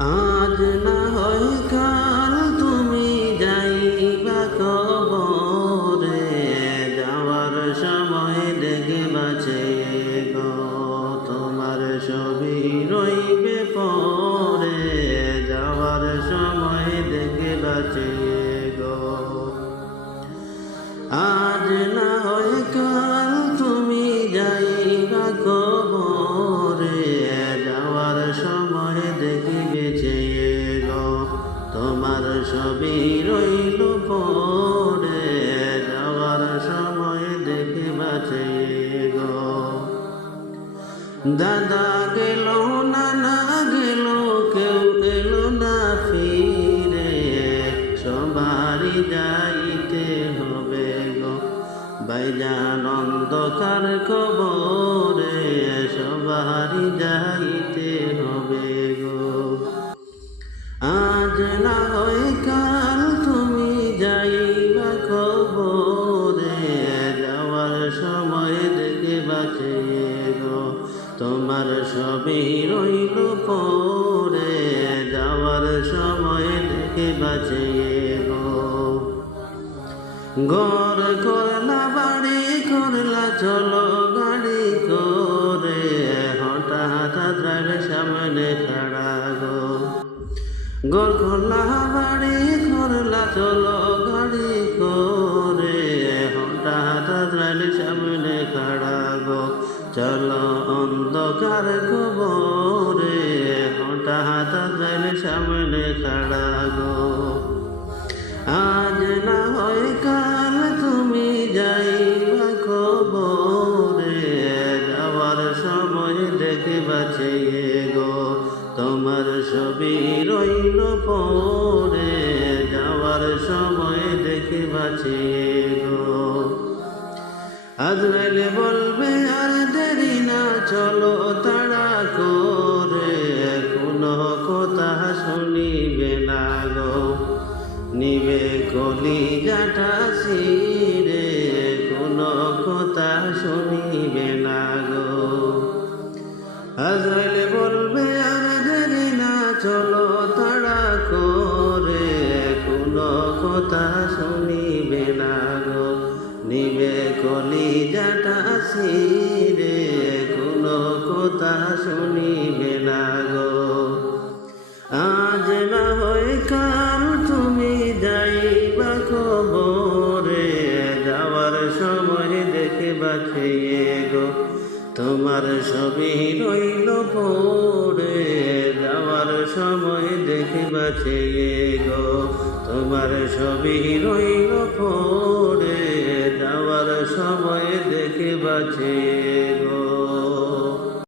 আজ না হয় কাল তুমি যাইবা কবরে, যাওয়ার সময় দেখে বাঁচে গো তোমার ছবি রইবে পরে, যাওয়ার সময় দেখে বাঁচে গো আজ ছবি রইল পরে যাওয়ার সময় দেখিবা চেয়ে গো। দাদা গেল, নানা গেল, কেউ এলো না ফিরে, সবারই যাইতে হবে গো। বাইজান অন্ধকার কবরে, সবারই যাইতে হবে না কাল তুমি যাইবা কবরে, যাওয়ার সময় দেখে বাঁচে গো। তোমার সবই রইল পরে, যাওয়ার সময় দেখে বাঁচে গো। ঘর করলা বাড়ি করলা চলো গাড়ি করে, হঠাৎ সামনে খাড়া করলা বাড়ি করলা চলো গাড়ি করে। হঠাৎ দ্রাইবে সামনে খাড়া গো চলো অন্ধকার কবরে। হঠাৎ দ্রাইবে সামনে খাড়া গো রইল পরে, যাওয়ার সময় দেখে বাঁচে গো। আজরাইলে বলবে, আর দেরি না, চলো তাড়া করে, কোনো কথা শুনিবে না গো। নিবে কলি যাটা তাড়া করে, কোনো কথা শুনিবে না গো। নিবে কলি যাটা সিরে কোনো কথা শুনিবে না গো। আজ না হয় তোমার সবই রইল পড়ে, যাওয়ার সময় দেখে বাঁচিয়ে গো। তোমার সবই রইল পড়ে, যাওয়ার সময় দেখে বাঁচিয়ে গো